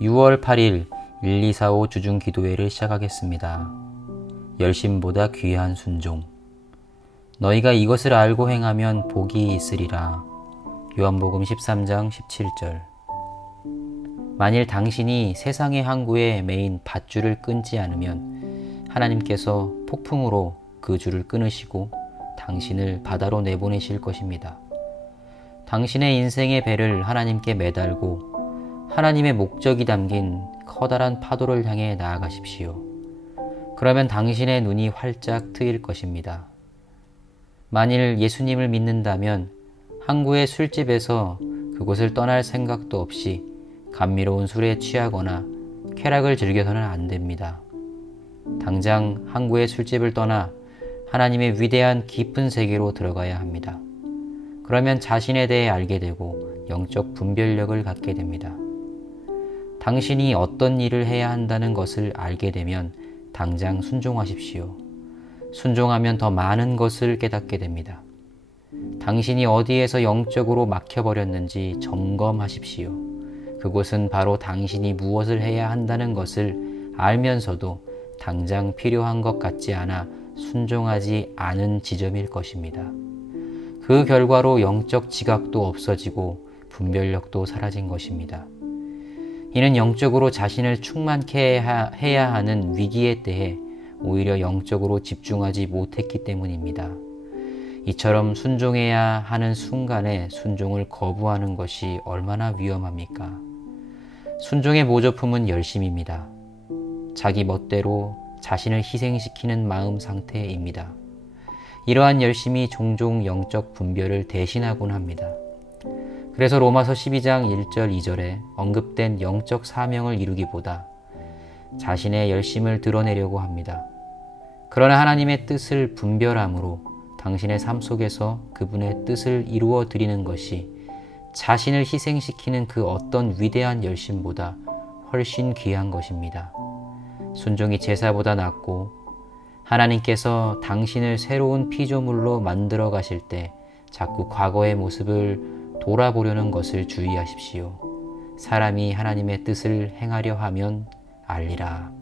6월 8일 1245 주중 기도회를 시작하겠습니다. 열심보다 귀한 순종. 너희가 이것을 알고 행하면 복이 있으리라. 요한복음 13장 17절. 만일 당신이 세상의 항구에 매인 밧줄을 끊지 않으면 하나님께서 폭풍으로 그 줄을 끊으시고 당신을 바다로 내보내실 것입니다. 당신의 인생의 배를 하나님께 매달고 하나님의 목적이 담긴 커다란 파도를 향해 나아가십시오. 그러면 당신의 눈이 활짝 트일 것입니다. 만일 예수님을 믿는다면 항구의 술집에서 그곳을 떠날 생각도 없이 감미로운 술에 취하거나 쾌락을 즐겨서는 안 됩니다. 당장 항구의 술집을 떠나 하나님의 위대한 깊은 세계로 들어가야 합니다. 그러면 자신에 대해 알게 되고 영적 분별력을 갖게 됩니다. 당신이 어떤 일을 해야 한다는 것을 알게 되면 당장 순종하십시오. 순종하면 더 많은 것을 깨닫게 됩니다. 당신이 어디에서 영적으로 막혀버렸는지 점검하십시오. 그곳은 바로 당신이 무엇을 해야 한다는 것을 알면서도 당장 필요한 것 같지 않아 순종하지 않은 지점일 것입니다. 그 결과로 영적 지각도 없어지고 분별력도 사라진 것입니다. 이는 영적으로 자신을 충만케 해야 하는 위기에 대해 오히려 영적으로 집중하지 못했기 때문입니다. 이처럼 순종해야 하는 순간에 순종을 거부하는 것이 얼마나 위험합니까? 순종의 모조품은 열심입니다. 자기 멋대로 자신을 희생시키는 마음 상태입니다. 이러한 열심이 종종 영적 분별을 대신하곤 합니다. 그래서 로마서 12장 1절 2절에 언급된 영적 사명을 이루기보다 자신의 열심을 드러내려고 합니다. 그러나 하나님의 뜻을 분별함으로 당신의 삶 속에서 그분의 뜻을 이루어 드리는 것이 자신을 희생시키는 그 어떤 위대한 열심보다 훨씬 귀한 것입니다. 순종이 제사보다 낫고 하나님께서 당신을 새로운 피조물로 만들어 가실 때 자꾸 과거의 모습을 돌아보려는 것을 주의하십시오. 사람이 하나님의 뜻을 행하려 하면 알리라.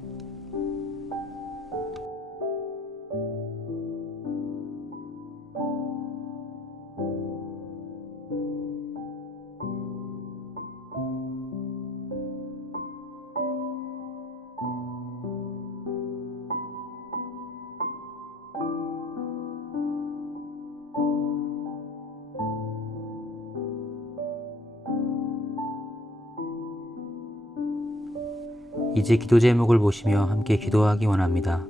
이제 기도 제목을 보시며 함께 기도하기 원합니다.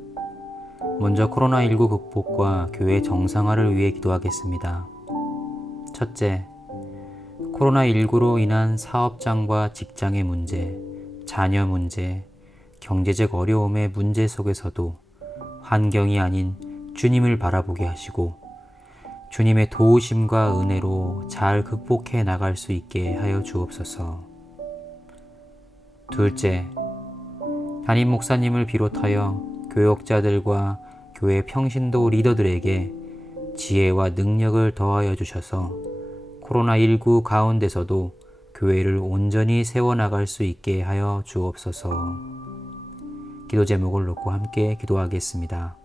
먼저 코로나19 극복과 교회 정상화를 위해 기도하겠습니다. 첫째, 코로나19로 인한 사업장과 직장의 문제, 자녀 문제, 경제적 어려움의 문제 속에서도 환경이 아닌 주님을 바라보게 하시고 주님의 도우심과 은혜로 잘 극복해 나갈 수 있게 하여 주옵소서. 둘째, 담임 목사님을 비롯하여 교역자들과 교회 평신도 리더들에게 지혜와 능력을 더하여 주셔서 코로나19 가운데서도 교회를 온전히 세워나갈 수 있게 하여 주옵소서. 기도 제목을 놓고 함께 기도하겠습니다.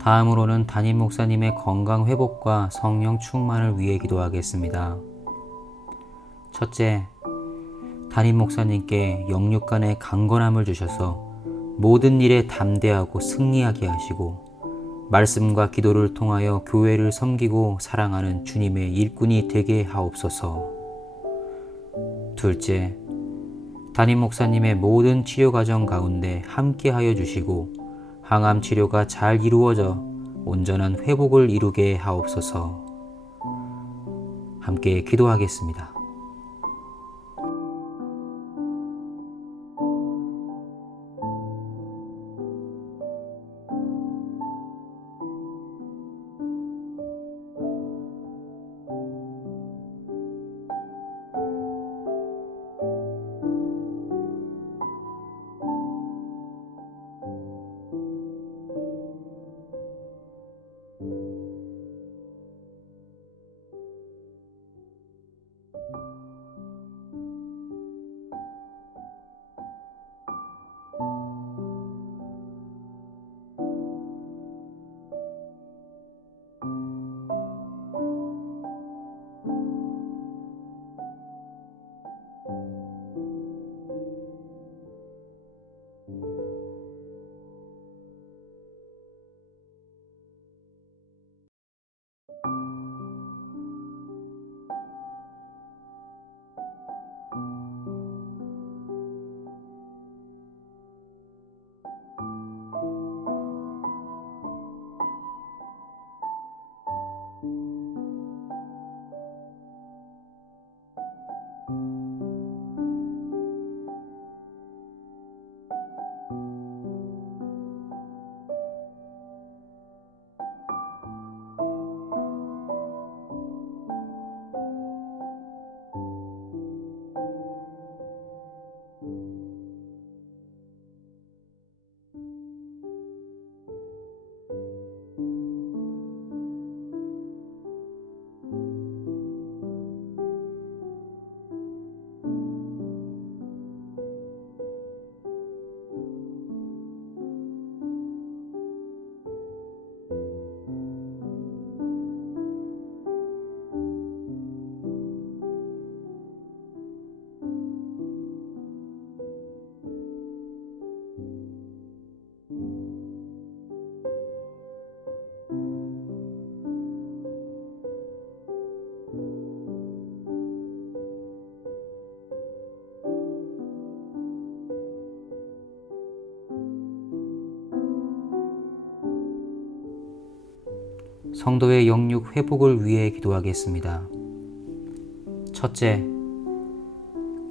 다음으로는 담임 목사님의 건강 회복과 성령 충만을 위해 기도하겠습니다. 첫째, 담임 목사님께 영육 간의 강건함을 주셔서 모든 일에 담대하고 승리하게 하시고 말씀과 기도를 통하여 교회를 섬기고 사랑하는 주님의 일꾼이 되게 하옵소서. 둘째, 담임 목사님의 모든 치료 과정 가운데 함께하여 주시고 항암 치료가 잘 이루어져 온전한 회복을 이루게 하옵소서. 함께 기도하겠습니다. 성도의 영육 회복을 위해 기도하겠습니다. 첫째,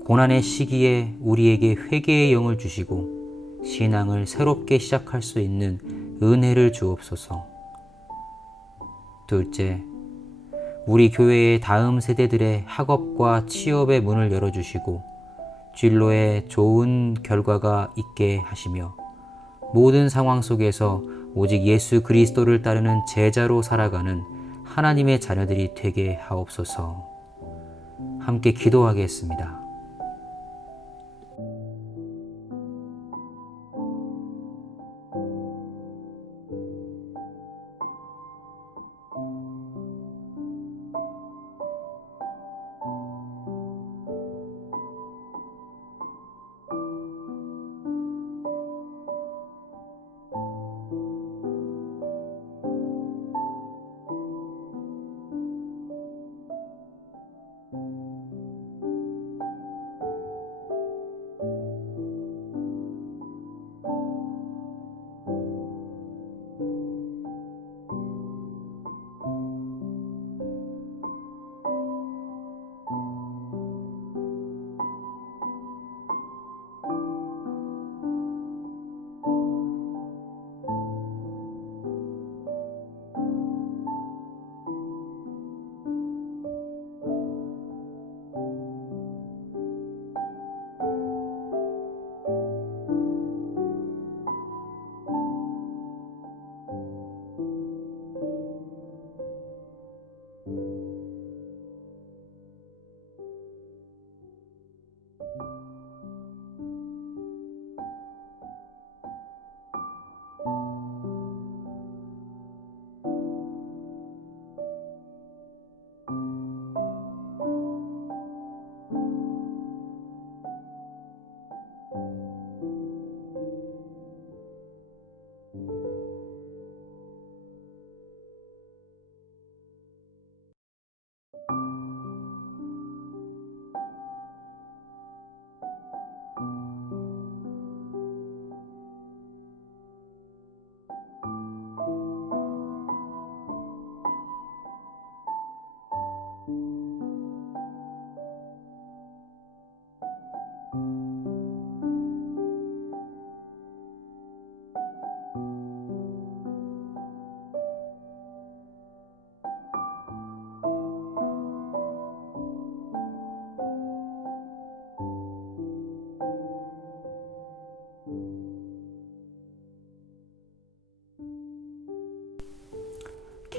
고난의 시기에 우리에게 회개의 영을 주시고 신앙을 새롭게 시작할 수 있는 은혜를 주옵소서. 둘째, 우리 교회의 다음 세대들의 학업과 취업의 문을 열어주시고 진로에 좋은 결과가 있게 하시며 모든 상황 속에서 오직 예수 그리스도를 따르는 제자로 살아가는 하나님의 자녀들이 되게 하옵소서. 함께 기도하겠습니다.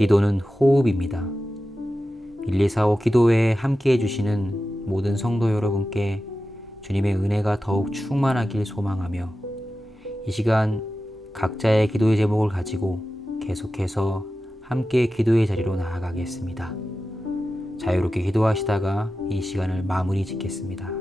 기도는 호흡입니다. 1245 기도회에 함께 해주시는 모든 성도 여러분께 주님의 은혜가 더욱 충만하길 소망하며 이 시간 각자의 기도의 제목을 가지고 계속해서 함께 기도의 자리로 나아가겠습니다. 자유롭게 기도하시다가 이 시간을 마무리 짓겠습니다.